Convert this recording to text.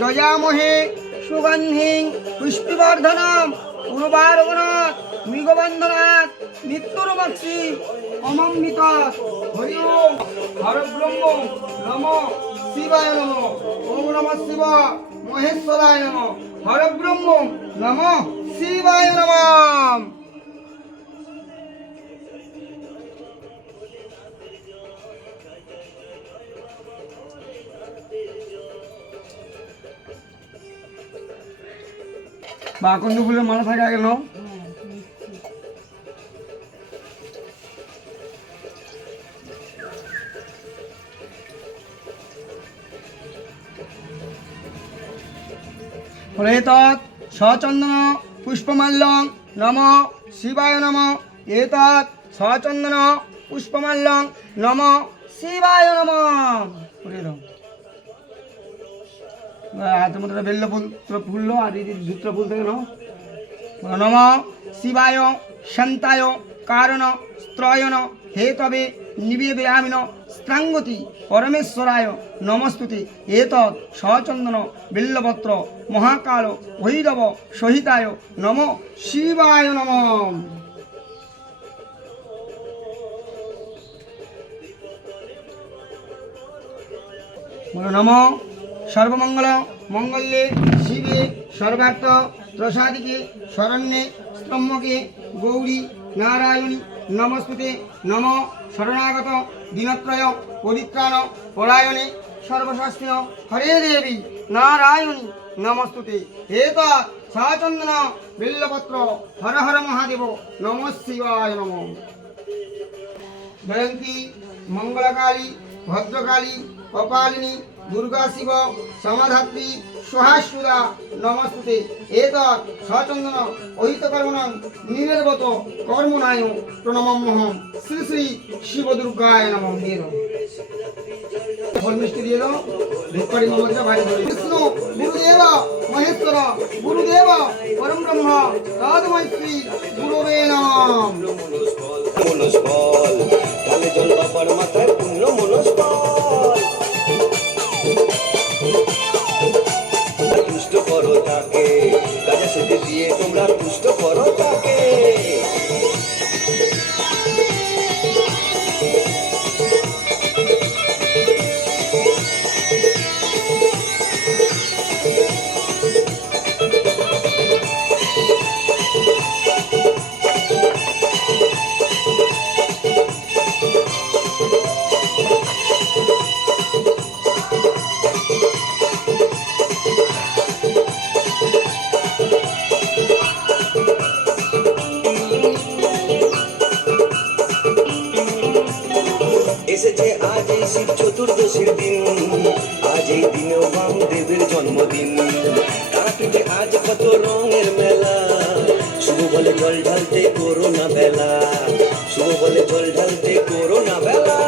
যজামহে সুগন্ধিং পুষ্টিবর্ধনম উর্বারোগণাৎ মৃগবন্ধনাৎ মৃত্যুর্মক্ষি অমৃত। হরি ওম হরব্রহ্ম নমো শিবায় নমঃ। ওম নমঃ শিব মহেশ্বরায় নমঃ। হরব্রহ্ম নমঃ শিবায় নমঃ। বাকন্দ ফুলের মালা থাকা গেল। এতৎ সচন্দন পুষ্পমাল্যং নমঃ শিবায় নমঃ। এতৎ সচন্দন পুষ্পমাল্যং নমঃ শিবায় নমঃ। হাতের মধ্যে বেল্ল ফুল ফুললো আর এই ধুত্র ফুল থেকে নম শিবায় শান্তায় কারণ স্ত্রয়ন হেতবে নিবেদয়ামিন স্ত্রাঙ্গতি পরমেশ্বরায় নমস্তুতে। এতৎ সচন্দন বিল্লপত্র মহাকাল ভৈরব সহিতায় নম শিবায় নম। নম সর্বমঙ্গল মঙ্গলে শিবে সর্বার্থ প্রসাদিকে শরণ্যে স্তম্ভকে গৌরী নারায়ণী নমস্তুতে। নম শরণাগত দিনত্রয় পরিত্রাণ পরায়ণে সর্বশাস্ত্রীয় হরে দেবী নারায়ণী নমস্তুতে। এতৎ সচন্দন বিল্লপত্র হর হর মহাদেব নম শিবায় নম। জয়ন্তী মঙ্গলকালী ভদ্রকালী কপালিনী দুর্গা শিব সমাধাত্রী সহাসুদা নমস্তুতে। এতৎ সচন্দন অহিতকর্মণং নির্বত কর্মনায় প্রণমম্যহম শ্রী শ্রী শিব দুর্গায় নমঃ। দিয়ে দাও ফল মিষ্টি দিয়ে দাও। ভিক্ষারি মমতা বাইরে ধরে বিষ্ণু গুরুদেব মহেশ্বর গুরুদেব পরম ব্রহ্ম তস্मै শ্রী গুরুবে নমঃ। মনস্ফল কালে জল বাবার মাথায় পুণ্য মনস্ফল। তুষ্ট করো তাকে কাজা সেতে দিয়ে তোমরা তুষ্ট করো তাকে। এসেছে আজ এই শিব চতুর্দশীর দিন, আজ এই দিনেও বামদেবের জন্মদিন। তারাপীঠে আজ কত রঙের মেলা, শুভ বলে জল ঢালতে করো না বেলা, শুভ বলে জল ঢালতে করো না বেলা।